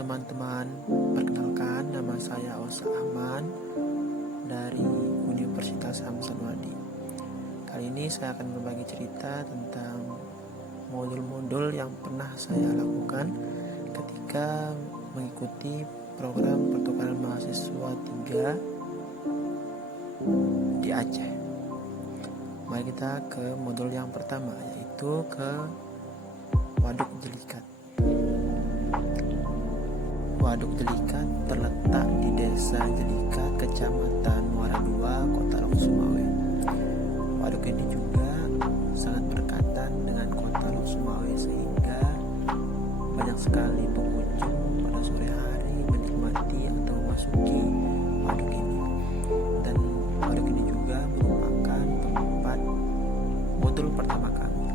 teman-teman, perkenalkan nama saya Osa Ahmad dari Universitas Hamsanwadi. Kali ini saya akan berbagi cerita tentang modul-modul yang pernah saya lakukan ketika mengikuti program pertukaran mahasiswa 3 di Aceh. Mari kita ke modul yang pertama, yaitu ke Waduk Jelikat. Waduk Jelikat terletak di Desa Jelikat, Kecamatan Muara II, Kota Lok Sumawe. Waduk ini juga sangat berdekatan dengan Kota Lok Sumawe sehingga banyak sekali pengunjung pada sore hari menikmati atau memasuki waduk ini. Dan waduk ini juga merupakan tempat modul pertama kami.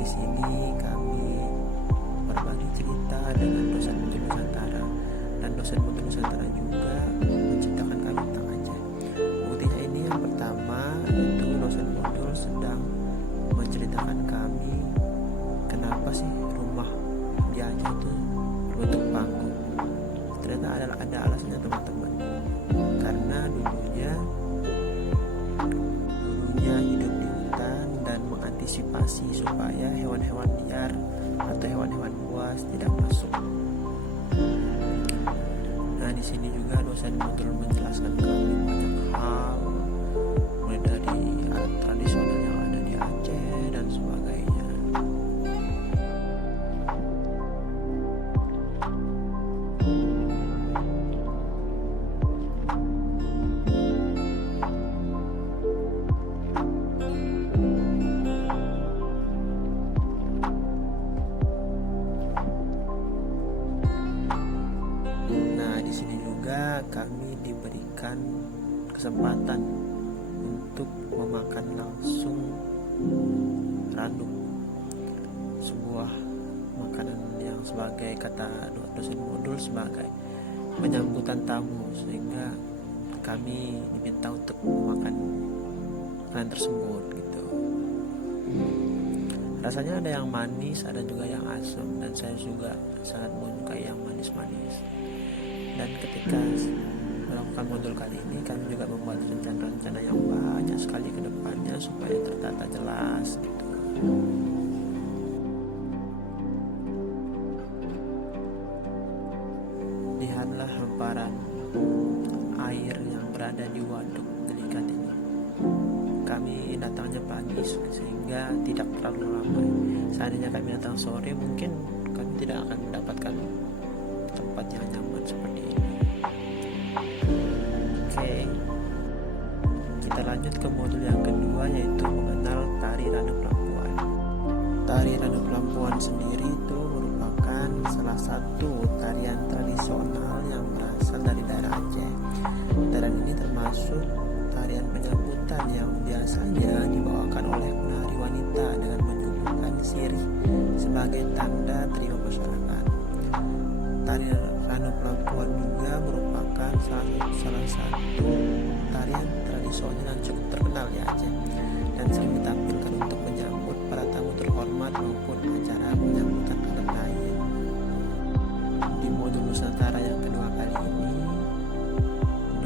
Di sini kami berbagi cerita dengan dosen modul Nusantara, dan dosen modul Nusantara juga menceritakan kami tentang Aceh. Buktinya ini yang pertama, yaitu dosen modul sedang menceritakan kami kenapa sih rumah di Aceh itu berbentuk panggung. Ternyata ada alasannya, teman-teman. Karena dulunya hidup di hutan dan mengantisipasi supaya hewan-hewan liar atau hewan-hewan buas tidak masuk. Nah, di sini juga dosen modul menjelaskan kami banyak hal, mulai dari alat tradisional yang ada di Aceh dan sebagainya. Di sini juga kami diberikan kesempatan untuk memakan langsung randuk, sebuah makanan yang sebagai kata dosen modul sebagai penyambutan tamu, sehingga kami diminta untuk memakan makanan tersebut gitu. Rasanya ada yang manis, ada juga yang asam, dan saya juga sangat menyukai yang manis-manis. Dan ketika melakukan modul kali ini, kami juga membuat rencana-rencana yang banyak sekali ke depannya supaya tertata jelas gitu. Lihatlah hamparan air yang berada di Waduk Jelikat ini. Kami datangnya pagi sehingga tidak terlalu ramai. Seandainya kami datang sore, mungkin kami tidak akan mendapatkan tempat yang nyaman seperti ini. Oke, kita lanjut ke modul yang kedua, yaitu mengenal tari Ranuplampuan. Tari Ranuplampuan sendiri itu merupakan salah satu tarian tradisional yang berasal dari daerah Aceh. Tarian ini termasuk tarian penyambutan yang biasanya dibawakan oleh penari wanita dengan menyuguhkan sirih sebagai tanda terima masyarakat. Tari Ranuplampuan juga merupakan salah satu tarian tradisional yang cukup terkenal di Aceh dan sering ditampilkan untuk menyambut para tamu terhormat maupun acara penyambutan adat lain. Di modul Nusantara yang kedua kali ini,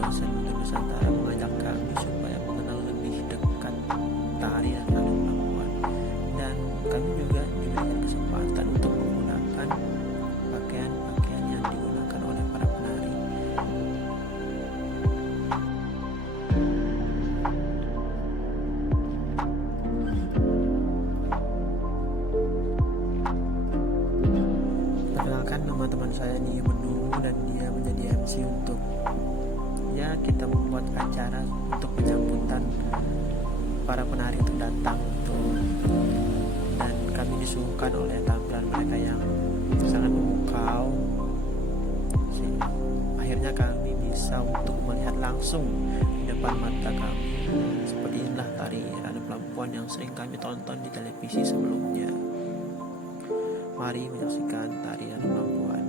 dosen modul Nusantara mengajak kami supaya mengenal lebih dekat tarian Ranuplampuan, dan kami juga diberikan kesempatan untuk menggunakan pakaian-pakaian yang digunakan oleh para penari. Perkenalkan, nama teman saya ini Menu, dan dia menjadi MC untuk kita membuat acara untuk penyambutan para penari untuk datang tuh. Dan kami disuguhkan oleh tampilan mereka yang sangat memukau. Akhirnya kami bisa untuk melihat langsung di depan mata kami. Seperti inilah tari Ranuplampuan yang sering kami tonton di televisi sebelumnya. Mari menyaksikan tari Ranuplampuan.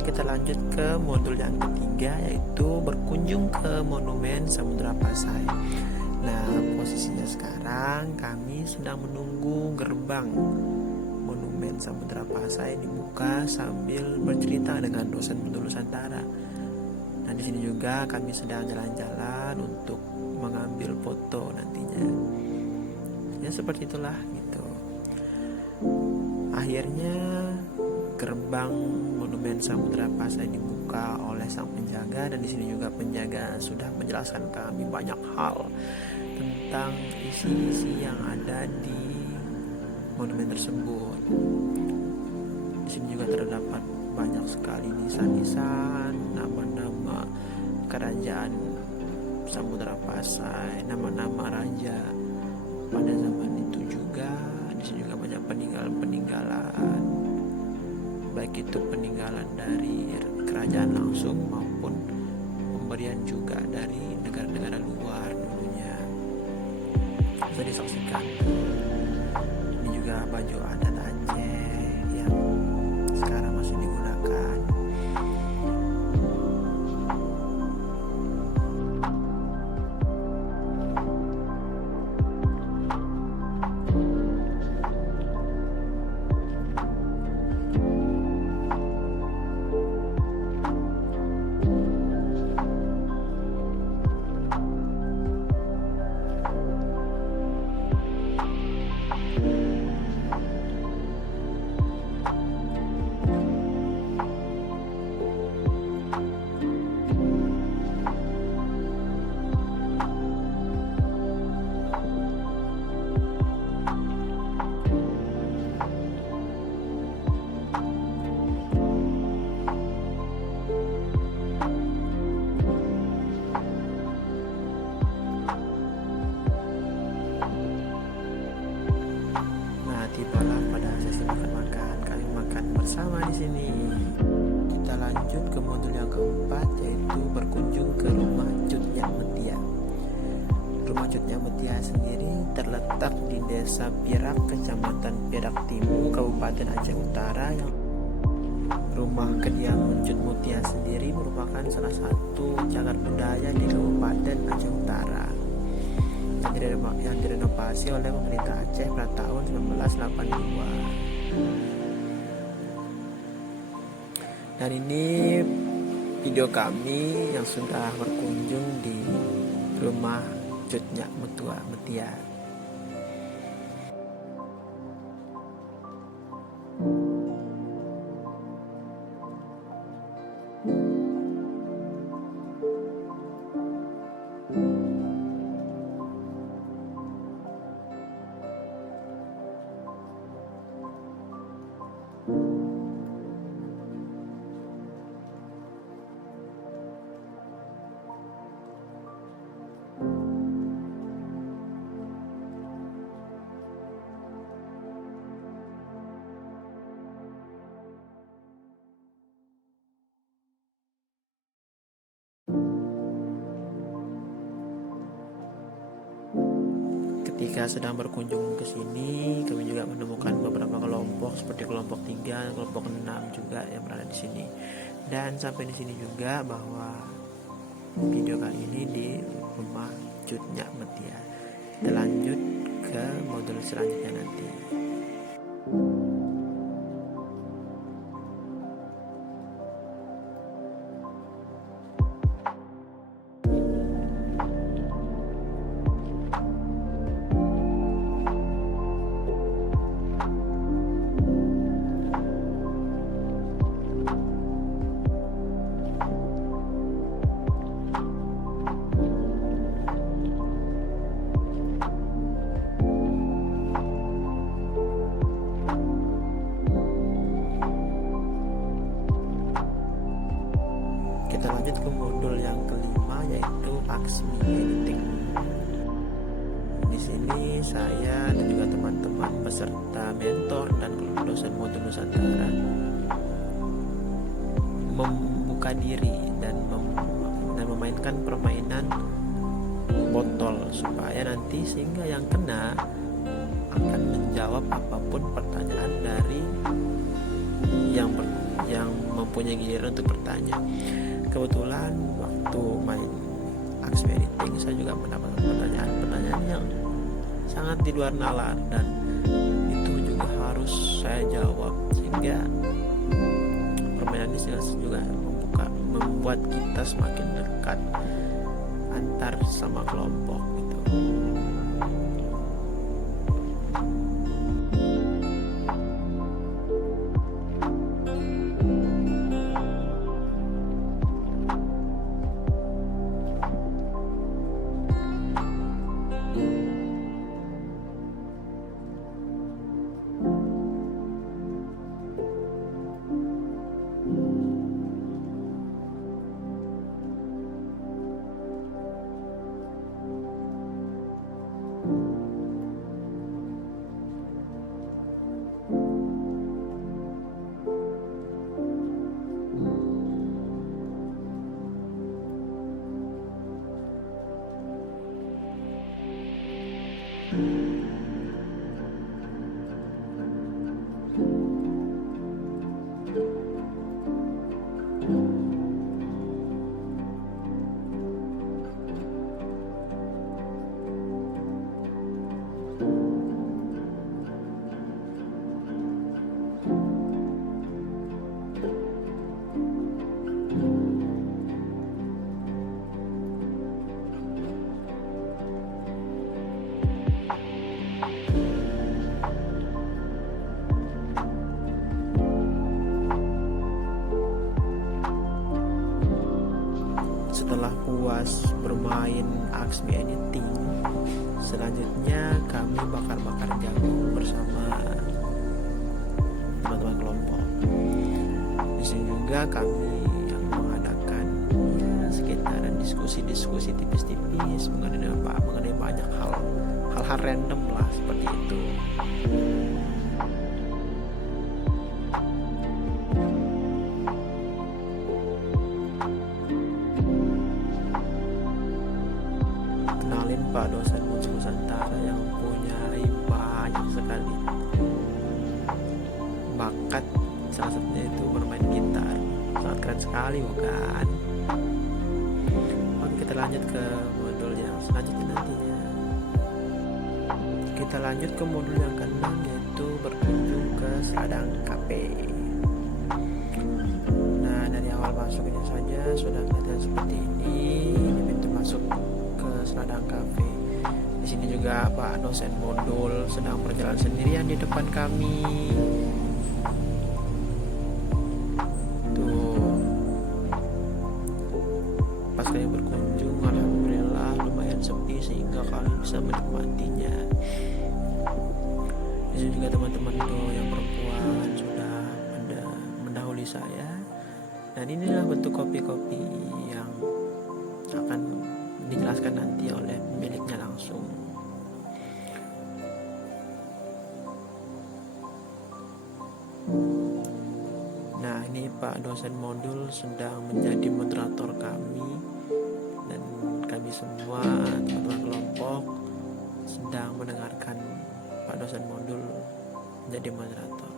Oke, kita lanjut ke modul yang ketiga, yaitu berkunjung ke Monumen Samudra Pasai. Nah, posisinya sekarang kami sedang menunggu gerbang Monumen Samudra Pasai dibuka sambil bercerita dengan dosen modul Nusantara. Nah, di sini juga kami sedang jalan-jalan untuk mengambil foto nantinya. Ya, seperti itulah gitu. Akhirnya gerbang Monumen Samudra Pasai dibuka oleh sang penjaga, dan di sini juga penjaga sudah menjelaskan kami banyak hal tentang isi-isi yang ada di monumen tersebut. Di sini juga terdapat banyak sekali nisan-nisan, nama-nama kerajaan Samudra Pasai, nama-nama raja pada zaman itu juga. Di sini juga banyak peninggalan-peninggalan, baik itu peninggalan dari kerajaan langsung maupun pemberian juga dari negara-negara luar dulunya. Bisa disaksikan. Ini juga baju adat Aceh yang sekarang masih digunakan. Tibalah pada sesi makan-makan, kami makan bersama di sini. Kita lanjut ke modul yang keempat, yaitu berkunjung ke rumah Cut Nyak Metia. Rumah Cut Nyak Metia sendiri terletak di Desa Pirak, Kecamatan Pirak Timur, Kabupaten Aceh Utara. Yang rumah kediaman Cut Mutia sendiri merupakan salah satu cagar budaya di Kabupaten Aceh Utara yang direnovasi oleh pemerintah Aceh pada tahun 1982. Dan ini video kami yang sudah berkunjung di rumah Cut Nyak Metia. Ketika sedang berkunjung ke sini, kami juga menemukan beberapa kelompok seperti kelompok 3, kelompok 6 juga yang berada di sini. Dan sampai di sini juga bahwa video kali ini di rumah Cut Nyak Metia. Kita lanjut ke modul selanjutnya nanti. Kita lanjut ke modul yang kelima, yaitu Laksmi Editing. Di sini saya dan juga teman-teman peserta mentor dan dosen modul Nusantara membuka diri dan memainkan permainan botol supaya nanti sehingga yang kena akan menjawab apapun pertanyaan dari yang yang mempunyai giliran untuk bertanya. Kebetulan waktu main Aksmi Editing saya juga mendapatkan pertanyaan yang sangat di luar nalar, dan itu juga harus saya jawab, sehingga permainan ini juga membuat kita semakin dekat antar sama kelompok gitu. Setelah puas bermain Aksmi Editing, selanjutnya kami bakar-bakar jagung bersama teman-teman kelompok. Di sini juga kami yang mengadakan sekitaran diskusi-diskusi tipis-tipis mengenai banyak hal-hal random lah, seperti itu. Kenalin Pak dosen musik Nusantara yang mempunyai banyak sekali bakat, salah satunya itu bermain gitar. Sangat keren sekali bukan? Oke, kita lanjut ke modul yang selanjutnya nantinya. Kita lanjut ke modul yang keenam, yaitu berkunjung ke Seladang Cafe. Nah, dari awal masuknya saja sudah kelihatan seperti ini pintu masuk ke Seladang Cafe. Di sini juga Pak dosen modul sedang berjalan sendirian di depan kami. Pas kami berkunjung, alhamdulillah lumayan sepi sehingga kami bisa menikmatinya. Di sini juga teman-teman tuh yang perempuan sudah mendahului saya, dan inilah bentuk kopi-kopi yang akan dijelaskan nanti oleh pemiliknya langsung. Nah, ini Pak dosen modul sedang menjadi moderator kami, dan kami semua teman-teman kelompok sedang mendengarkan Pak dosen modul menjadi moderator.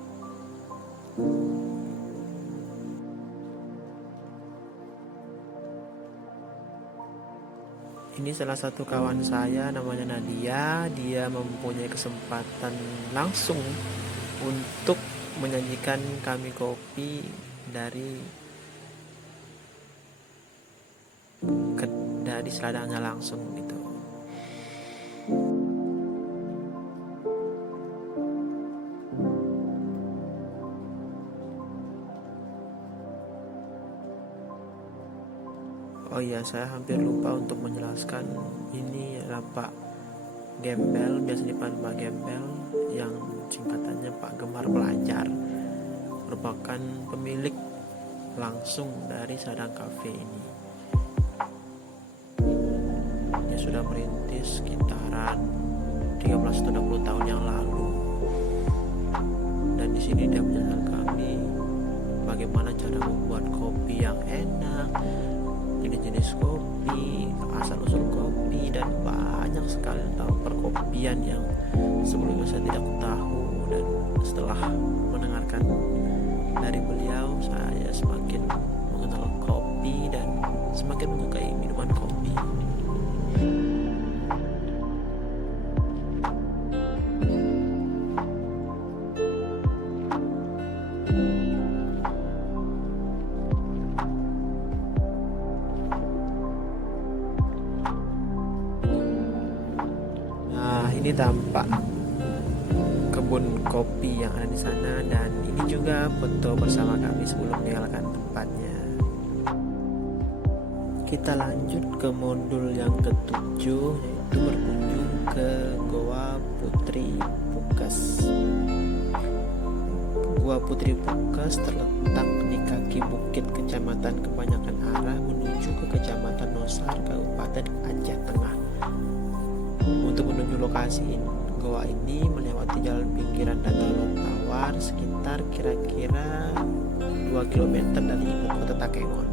Ini salah satu kawan saya namanya Nadia. Dia mempunyai kesempatan langsung untuk menyajikan kami kopi dari seladangnya langsung gitu. Oh iya, saya hampir lupa untuk menjelaskan, ini adalah Pak Gembel, biasa dipanggil Pak Gembel, yang singkatannya Pak Gemar Pelajar, merupakan pemilik langsung dari Seladang Cafe ini. Dia sudah merintis sekitaran 13-20 tahun yang lalu, dan di sini dia menjelaskan kami bagaimana cara membuat kopi yang enak, jenis-jenis kopi, asal-usul kopi, dan banyak sekali tentang perkopian yang sebelumnya saya tidak tahu. Dan setelah mendengarkan Dari beliau saya semakin mengenal kopi dan semakin menyukai minuman kopi. Nah, ini tampak kebun kopi yang ada di sana, dan ini juga foto bersama kami sebelum meninggalkan tempatnya. Kita lanjut ke modul yang ketujuh, yaitu berkunjung ke Goa Putri Pukas. Goa Putri Pukas terletak di kaki bukit Kecamatan Kebanyakan Arah menuju ke Kecamatan Nosar, Kabupaten Aceh Tengah. Untuk menuju lokasi goa ini melewati jalan pinggiran Danau Lontawar sekitar kira-kira 2 km dari ibu kota Takengon.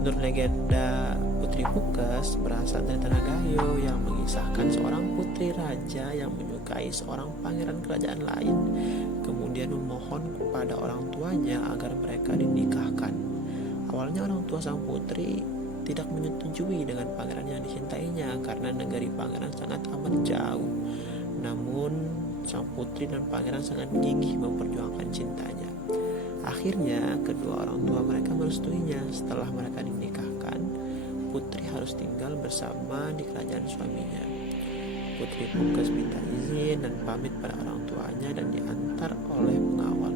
Menurut legenda, Putri Pukas berasal dari Tanah Gayo yang mengisahkan seorang putri raja yang menyukai seorang pangeran kerajaan lain, kemudian memohon kepada orang tuanya agar mereka dinikahkan. Awalnya orang tua sang putri tidak menyetujui dengan pangeran yang dicintainya karena negeri pangeran sangat amat jauh. Namun sang putri dan pangeran sangat gigih memperjuangkan cintanya. Akhirnya kedua orang tua mereka merestuinya. Setelah mereka dinikahkan, putri harus tinggal bersama di kerajaan suaminya. Putri Pukas minta izin dan pamit pada orang tuanya dan diantar oleh pengawal.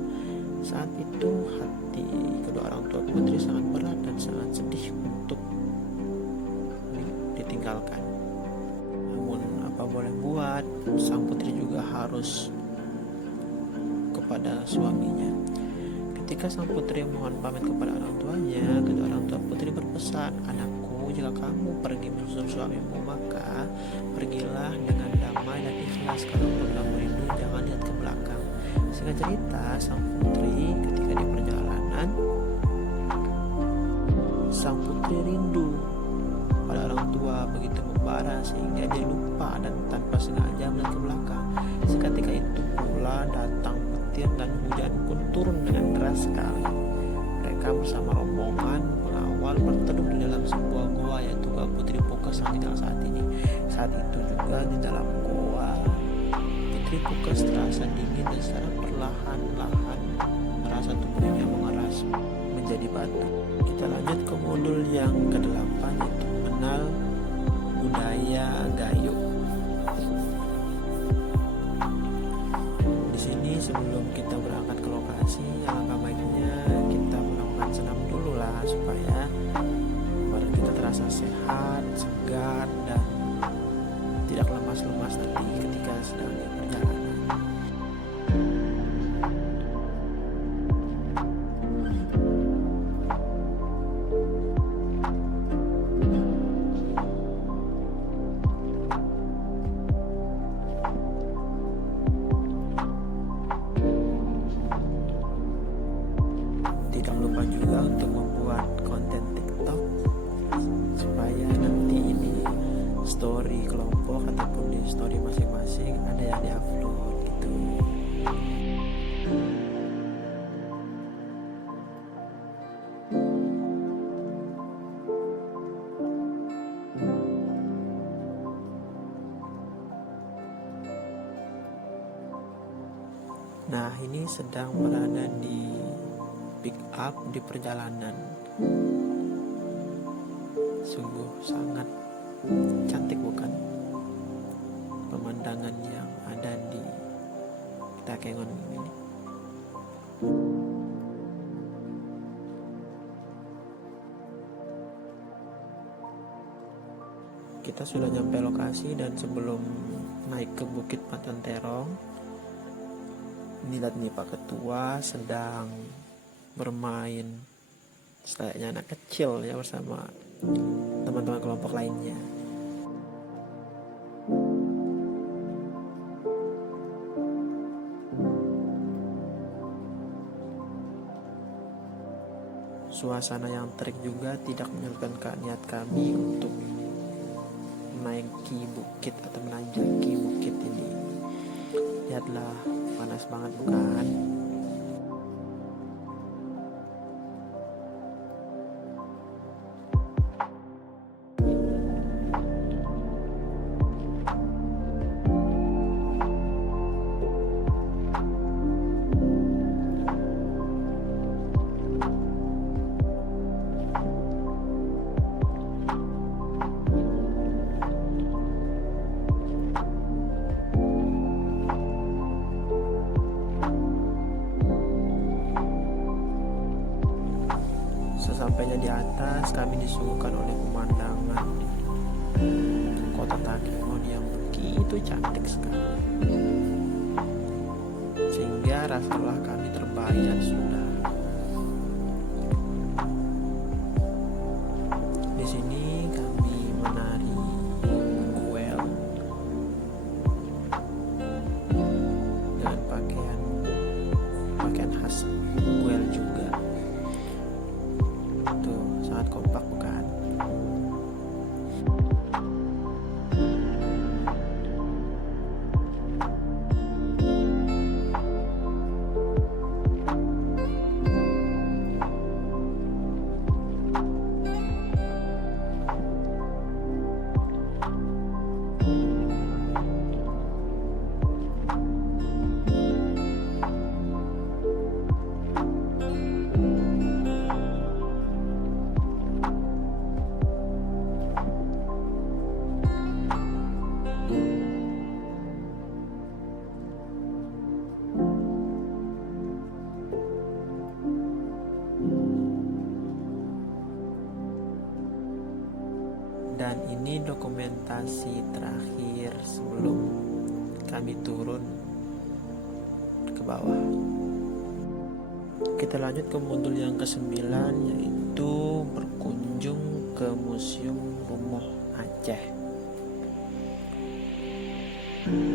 Saat itu hati kedua orang tua putri sangat berat dan sangat sedih untuk ditinggalkan. Namun apa boleh buat, sang putri juga harus kepada suaminya. Ketika sang putri mohon pamit kepada orang tuanya, kedua orang tua putri berpesan, "Anakku, jika kamu pergi menyusul suamimu, maka pergilah dengan damai dan ikhlas. Kalaupun kamu rindu, jangan lihat ke belakang." Singkat cerita, sang putri ketika di perjalanan, sang putri rindu pada orang tua begitu membara sehingga dia lupa dan tanpa sengaja melihat ke belakang. Seketika itu pula datang petir dan hujan pun turun dengan deras sekali. Mereka bersama rombongan pengawal berteduh di dalam sebuah goa, yaitu Goa Putri Pukas yang tinggal saat ini. Saat itu juga di dalam goa Putri Pukas terasa dingin dan secara perlahan-lahan merasa tubuhnya mengeras menjadi batu. Kita lanjut ke modul yang ke-8, yaitu mengenal budaya Gayo. Di sini sebelum kita berangkat ke lokasi, alangkah baiknya kita melakukan senam dulu lah supaya badan kita terasa sehat, segar, dan tidak lemas-lemas nanti ketika sedang di perjalanan. Tidak lupa juga untuk membuat konten TikTok supaya nanti ini story kelompok ataupun di story masing-masing ada yang diupload gitu. Nah, ini sedang berada di pick up di perjalanan. Sungguh sangat cantik bukan pemandangan yang ada di Takengon ini. Kita sudah nyampe lokasi dan sebelum naik ke Bukit Pantan Terong, ini lihat nih Pak Ketua sedang bermain selayaknya anak kecil ya bersama teman-teman kelompok lainnya. Suasana yang terik juga tidak menyurutkan niat kami untuk menaiki bukit atau menanjaki bukit ini. Lihatlah, panas banget bukan? Sesampainya di atas, kami disuguhkan oleh pemandangan kota Takemon yang begitu cantik sekali, sehingga rasalah kami terbayar sudah. Di sini kami menari guel dengan pakaian khas guel juga. Tuh, sangat kompak bukan? Dan ini dokumentasi terakhir sebelum kami turun ke bawah. Kita lanjut ke modul yang ke-9, yaitu berkunjung ke Museum Rumoh Aceh.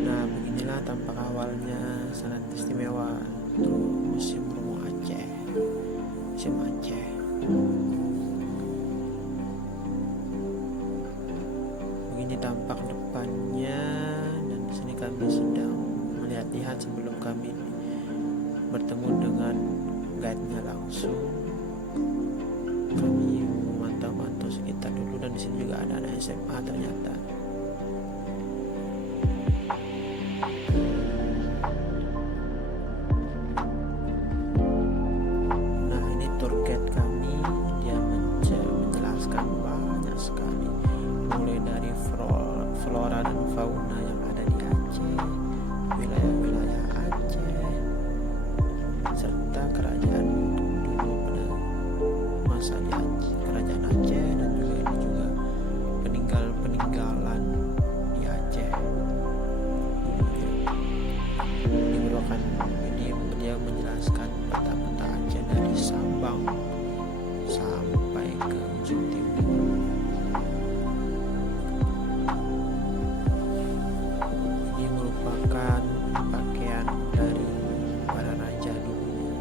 Nah, beginilah tampak awalnya, sangat istimewa untuk Museum Rumoh Aceh. Museum Aceh. Begini tampak depannya, dan di sini kami sedang melihat-lihat sebelum kami bertemu dengan guide-nya langsung. Kami memantau-mantau sekitar dulu, dan di sini juga ada anak SMA ternyata. Nah, ini tour guide kami, dia menjelaskan banyak sekali, mulai dari flora dan fauna yang ada di Aceh, wilayah-wilayah Aceh, serta kerajaan dulu pada masa di Aceh, kerajaan Aceh, dan juga ini juga peninggalan di Aceh dulunya. Dia menjelaskan peta-peta Aceh dari Sabang sampai ke ujung timur. Ini merupakan pakaian dari para raja dulunya.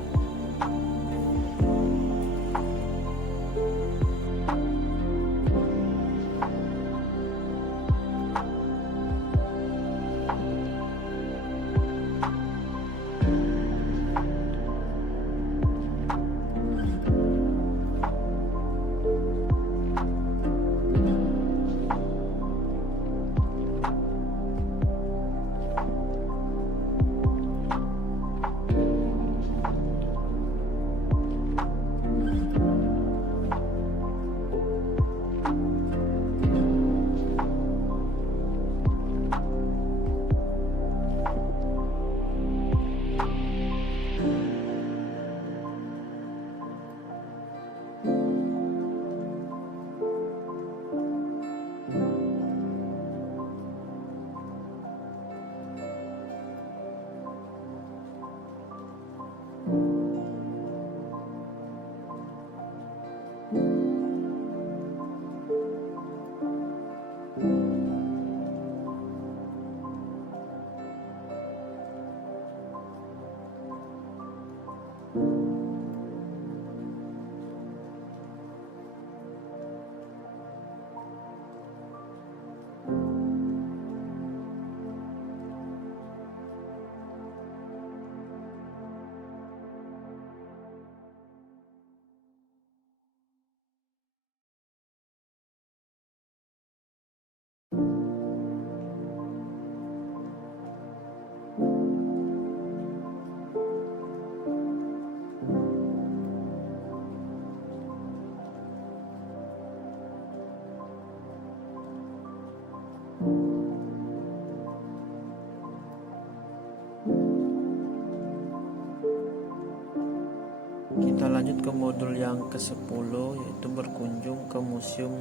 Kita lanjut ke modul yang ke-10, yaitu berkunjung ke Museum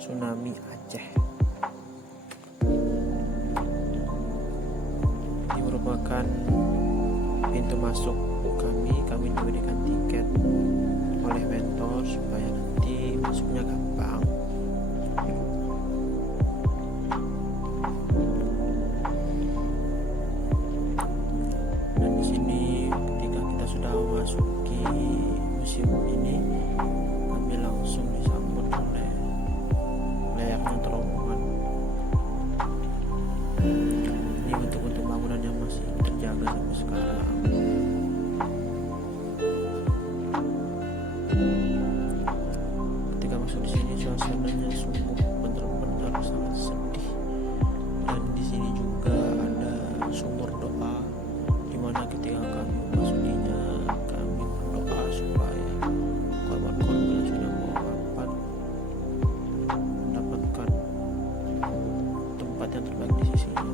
Tsunami Aceh. Ini merupakan pintu masuk kami diberikan tiket oleh mentor supaya nanti masuknya gampang. Dan di sini ketika kita sudah memasuki museum ini, kami langsung disambut oleh layaknya terowongan. Ini bentuk-bentuk bangunan yang masih terjaga sampai sekarang. Ketika masuk di sini suasananya sungguh benar-benar sangat sedih. Dan di sini juga ada sumur doa, di mana ketika kami memasukinya kami berdoa supaya korban-korban yang sudah wafat mendapatkan tempat yang terbaik di sisinya.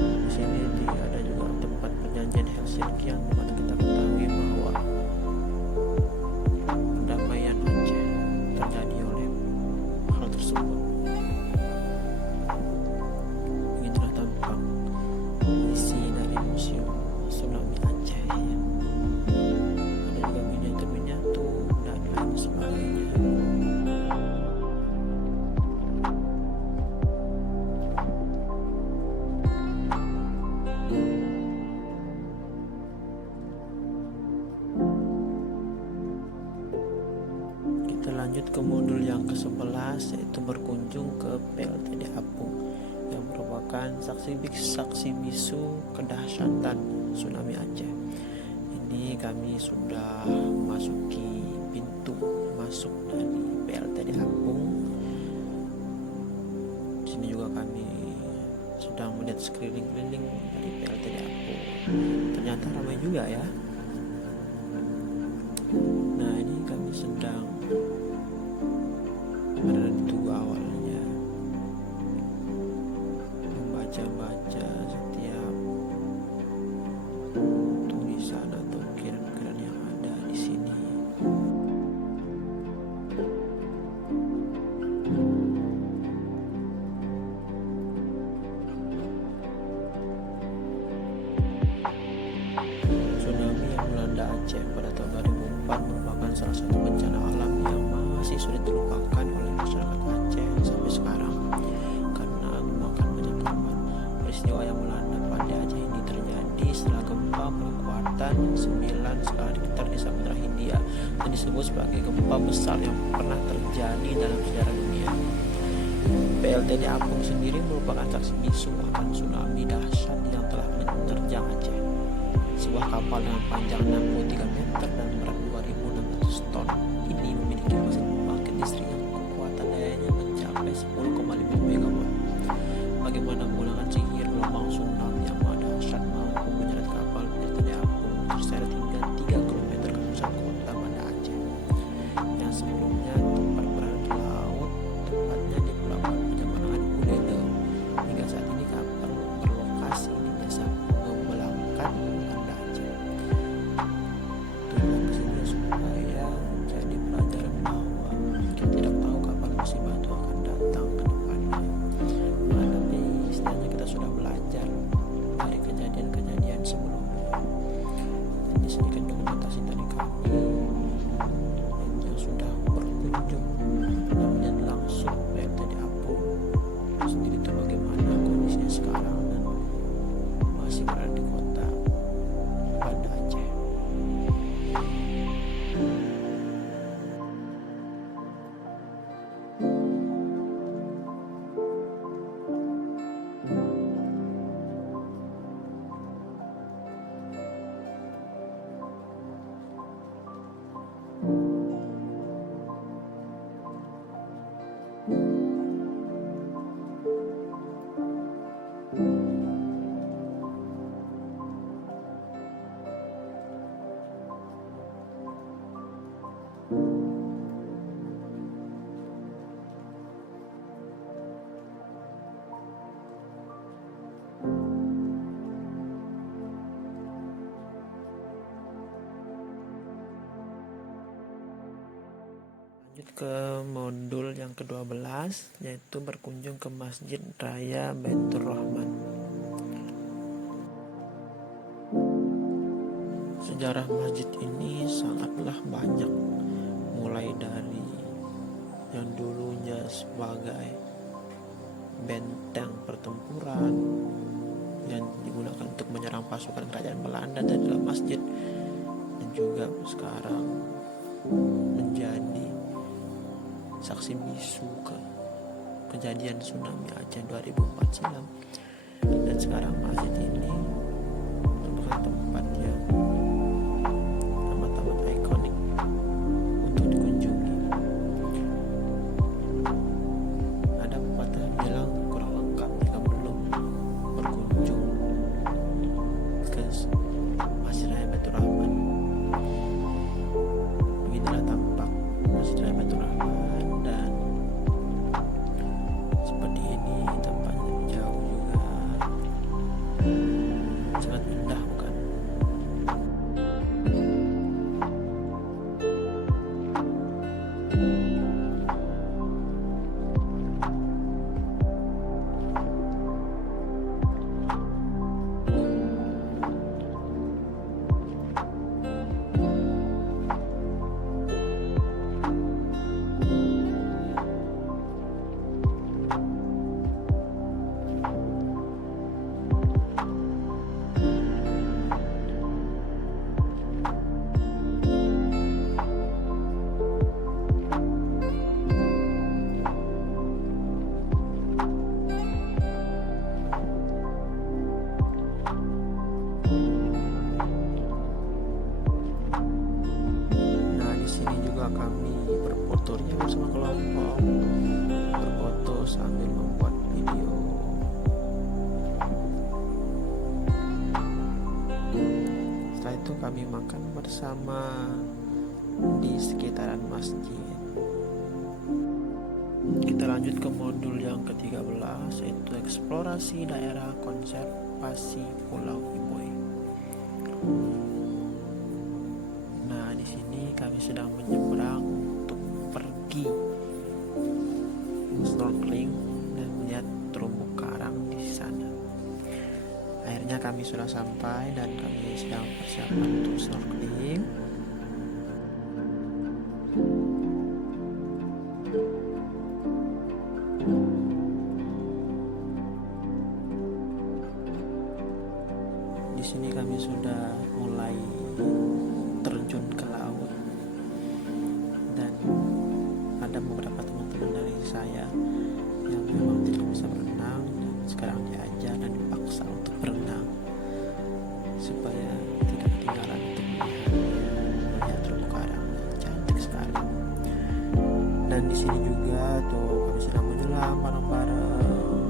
Di sini ada juga tempat perjanjian Helsinki yang dimana kita ketahui bahwa perdamaian Aceh terjadi oleh hal tersebut. Begitulah tampak isi dari Museum Tsunami Aceh. Ada juga miniatur-miniatur dan lain sebagainya. Kita lanjut ke modul yang ke-11, yaitu berkunjung ke PLTD Apung yang merupakan saksi bisu kedahsyatan tsunami Aceh. Ini kami sudah memasuki pintu masuk dari PLTD Apung. Di sini juga kami sedang melihat sekeliling-keliling dari PLTD Apung. Ternyata ramai juga ya. Nah, ini kami sedang berada di tugu awalnya, membaca setiap tulisan atau ukiran-ukiran yang ada di sini. Tsunami yang melanda Aceh pada tahun 2004 merupakan salah satu bencana alam yang masih sulit dilupakan oleh masyarakat Aceh sampai sekarang karena memakan banyak korban. Peristiwa yang melanda Pande Aceh ini terjadi setelah gempa berkekuatan 9 skala Richter di Samudra Hindia dan disebut sebagai gempa besar yang pernah terjadi dalam sejarah dunia. PLTD Apung sendiri merupakan saksi bisu akan tsunami dahsyat yang telah menerjang Aceh. Sebuah kapal dengan panjang 63 meter dan berat 2.600 ton ini memiliki mesin pembangkit listrik yang kekuatan dayanya mencapai 10,5 MW. Bagaimana menggunakan sihir gelombang tsunami yang dahsyat mampu menyeret kapal PLTD Apung terseret hingga 3 km ke pusat kota Banda Aceh yang sebelumnya tempat berada di laut, tepatnya di pelabuhan Penyeberangan Buleleng. Hingga saat ini kapal berlokasi di desa Pembelangkat, Banda Aceh. Tujuan kesini supaya jadi pelajaran bahwa kita tidak tahu kapan musibah itu akan datang ke depannya. Tapi istilahnya kita sudah belajar dari kejadian-kejadian sebelumnya. Dan di sini kan dokumentasi dari kami yang sudah Lanjut ke modul yang ke-12, yaitu berkunjung ke Masjid Raya Baitur Rahman. Sejarah masjid ini sangatlah banyak, mulai dari yang dulunya sebagai benteng pertempuran yang digunakan untuk menyerang pasukan kerajaan Belanda dari dalam masjid, dan juga sekarang menjadi saksi bisu ke kejadian tsunami Aceh 2004 silam. Dan sekarang masjid ini merupakan tempat yang amat ikonik untuk dikunjungi. Ada pepatah yang bilang kurang lengkap jika belum berkunjung ke Masjid Raya Baitur Rahman. Beginilah tampak Masjid Raya Baitur Rahman, dan seperti ini tempatnya jauh juga sangat indah, bukan? Kami berfoto bersama kelompok, berfoto sambil membuat video. Setelah itu kami makan bersama di sekitaran masjid. Kita lanjut ke modul yang ke-13, yaitu eksplorasi daerah konservasi Pulau Iboy. Nah, di sini kami sedang menyeberang untuk pergi snorkeling dan melihat terumbu karang di sana. Akhirnya kami sudah sampai dan kami sedang persiapan untuk snorkeling. Di sini kami sudah mulai terjun ke laut, dan ada beberapa teman-teman dari saya yang memang tidak bisa berenang, dan sekarang diajar dan dipaksa untuk berenang supaya tidak ketinggalan untuk melihat terumbu karang yang cantik sekali. Dan di sini juga tuh kami sedang menyelam bareng-bareng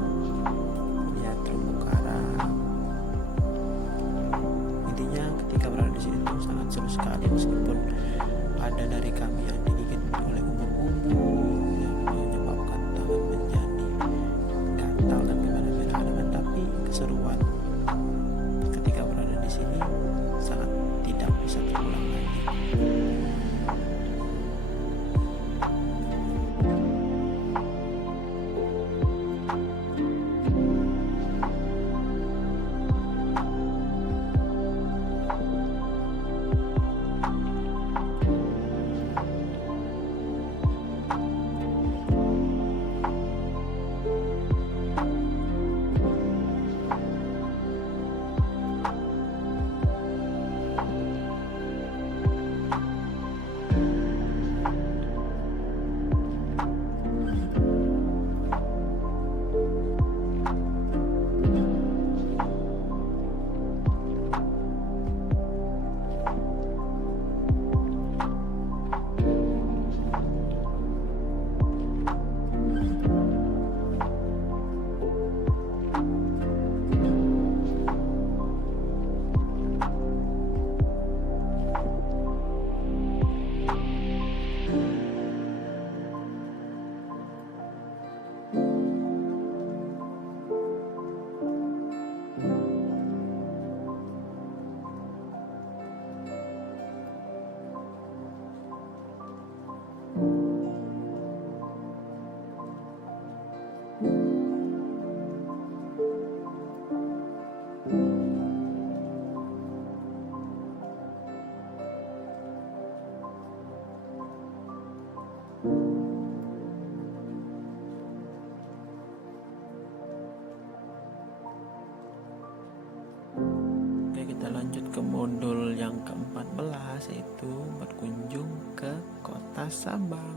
melihat terumbu karang. Intinya ketika berada di sini tuh sangat seru sekali, meskipun ada dari kami yang digigit oleh ubur-ubur yang menyebabkan tangan menjadi gatal dan kemerah-merahan, tapi keseruan ketika berada di sini sangat tidak bisa terulang lagi. ke modul yang ke-14, yaitu berkunjung ke kota Sabang.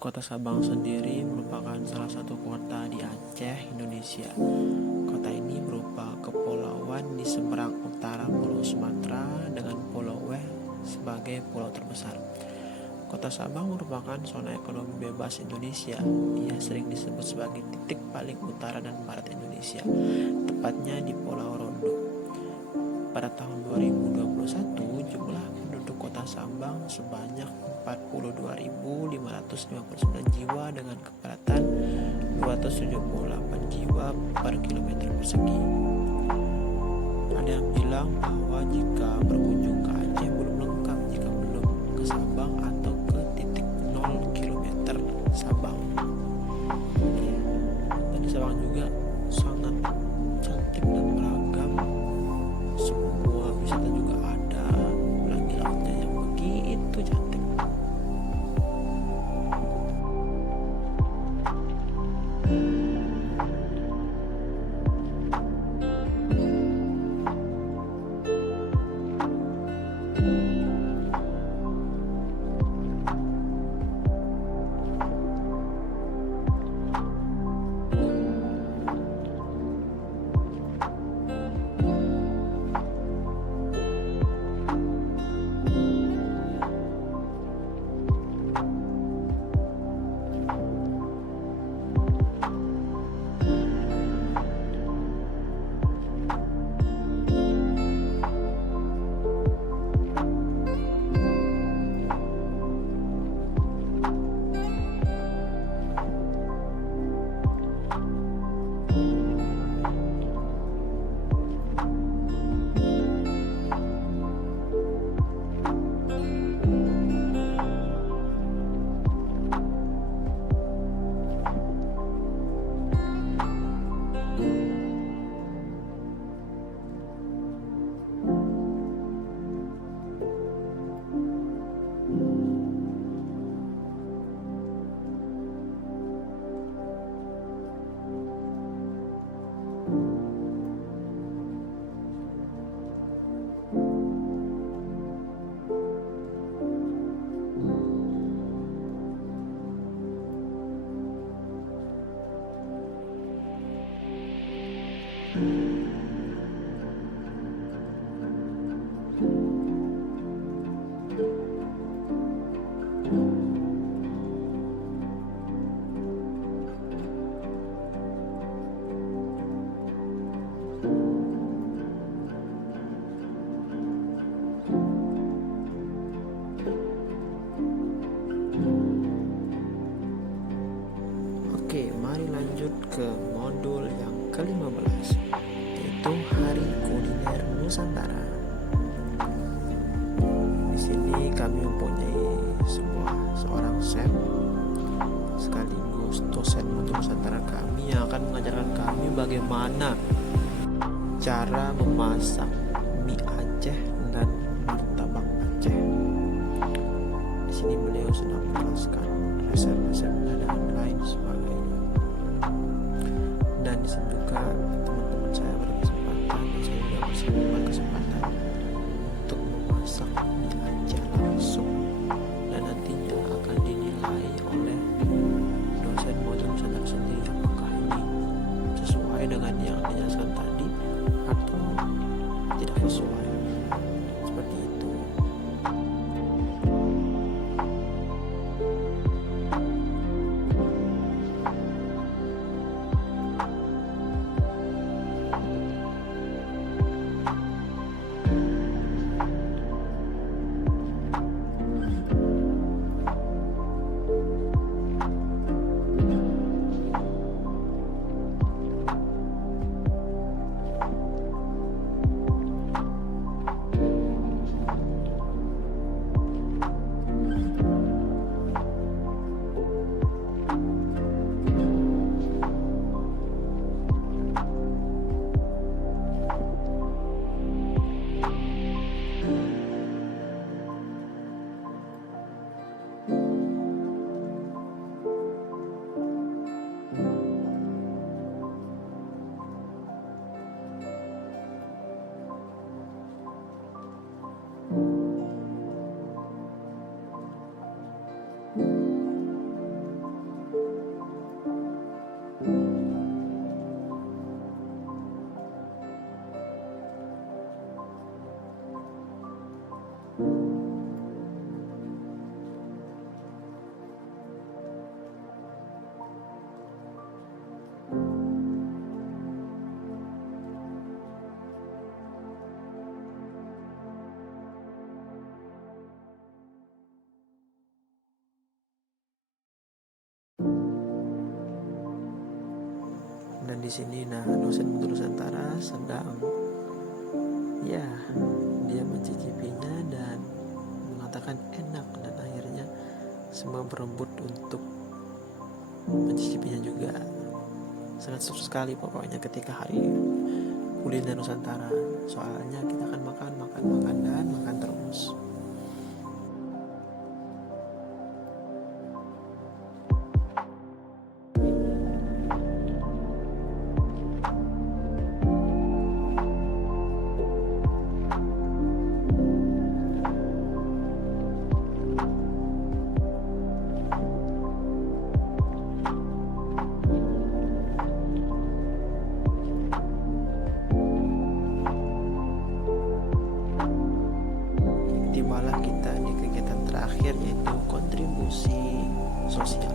Kota Sabang sendiri merupakan salah satu kota di Aceh, Indonesia. Kota ini berupa kepulauan di seberang utara Pulau Sumatera dengan Pulau Weh sebagai pulau terbesar. Kota Sabang merupakan zona ekonomi bebas Indonesia. Ia sering disebut sebagai titik paling utara dan barat Indonesia, tepatnya di Pulau Rondo. Pada tahun 2021, jumlah penduduk kota Sabang sebanyak 42.559 jiwa dengan kepadatan 278 jiwa per kilometer persegi. Ada yang bilang bahwa jika berkunjung ke Aceh belum lengkap jika belum ke Sabang atau ke titik 0 km Sabang. Dan di Sabang juga sangat cantik dan beragam. Semua wisata juga ada, apalagi lautnya yang begitu cantik. Oke, mari lanjut ke modul yang ke-15, yaitu Hari Kuliner Nusantara. Di sini kami mempunyai seorang chef sekaligus dosen modul Nusantara kami yang akan mengajarkan kami bagaimana cara memasak mie Aceh dan martabak Aceh. Di sini beliau sudah menjelaskan resep-resepnya dan lain sebagainya. Dan di sini juga teman-teman saya berkesempatan dan saya juga berkesempatan untuk memasak mie Aceh langsung, dan nantinya akan dinilai oleh dosen modul Nusantara sendiri apakah ini sesuai dengan yang dijelaskan tadi atau tidak sesuai. Seperti itu. di sini, nah dosen Mutu Nusantara sedang ya dia mencicipinya dan mengatakan enak, dan akhirnya semua berebut untuk mencicipinya juga. Sangat seru sekali pokoknya ketika hari kuliner Nusantara, soalnya kita akan makan dan makan terus. Tibalah kita di kegiatan terakhir, yaitu kontribusi sosial.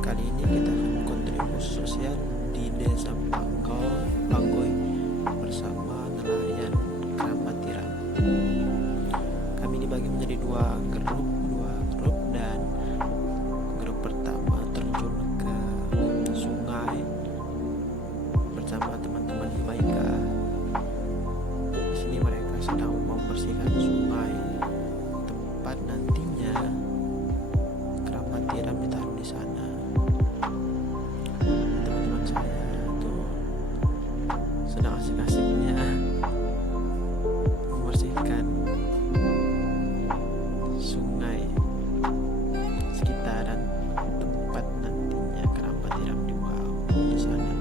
Kali ini kita akan kontribusi sosial di Desa Panggoy bersama nelayan Keramat Tiram. Kami dibagi menjadi dua grup, dan grup pertama terjun ke sungai bersama teman-teman Baika. Di sini mereka sedang membersihkan sungai, tempat nantinya Keramat Tiram ditaruh di sana. Teman-teman saya tuh sedang asik-asiknya membersihkan sungai sekitaran tempat nantinya Keramat Tiram dibawa di sana.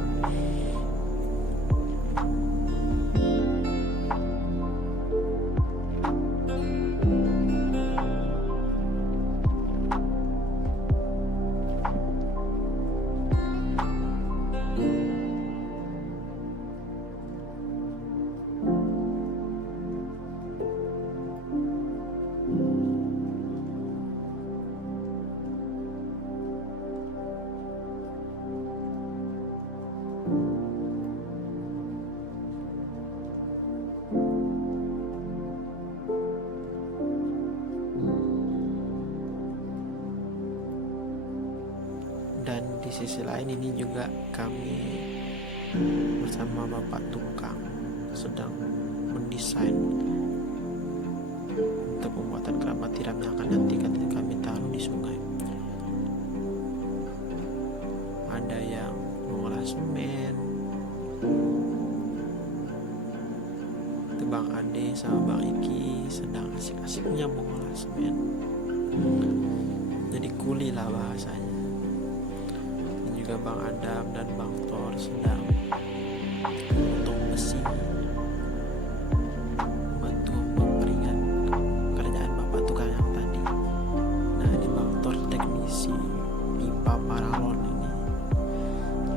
Dan di sisi lain ini juga kami bersama Bapak Tukang sedang mendesain untuk pembuatan Keramat Tiram yang akan nanti kami taruh di sungai. Ada yang mengolah semen, Bang Ade sama Bang Iki sedang asik-asiknya mengolah semen, jadi kuli lah bahasanya. Juga Bang Adam dan Bang Thor sedang potong besi, membantu memperingat kerjaan Bapak Tukang yang tadi. Nah, ini Bang Thor teknisi pipa paralon ini,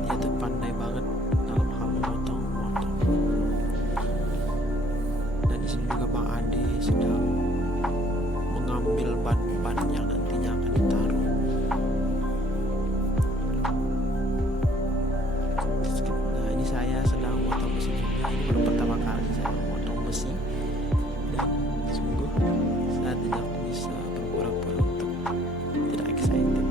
dia tuh pandai banget dalam hal memotong-motong. Dan di sini juga Bang Ade sedang mengambil ban-ban yang nantinya akan ditaruh. Saya sedang memotong besi juga. Ini baru pertama kali saya memotong besi, dan sungguh saya tidak bisa berpura-pura untuk tidak excited.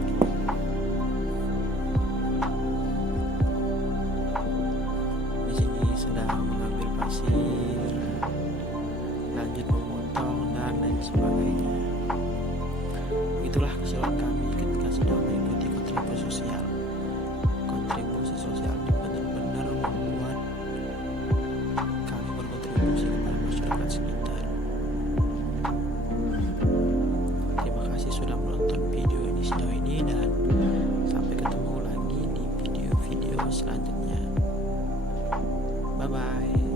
Di sini sedang mengambil pasir, lanjut memotong dan lain sebagainya. Begitulah keseruan kami ketika sedang mengikuti kontribusi sosial. Kontribusi sosial ini benar-benar membuat kami berkontribusi kepada masyarakat sekitar. Terima kasih sudah menonton video ini sejauh ini, dan sampai ketemu lagi di video-video selanjutnya. Bye bye.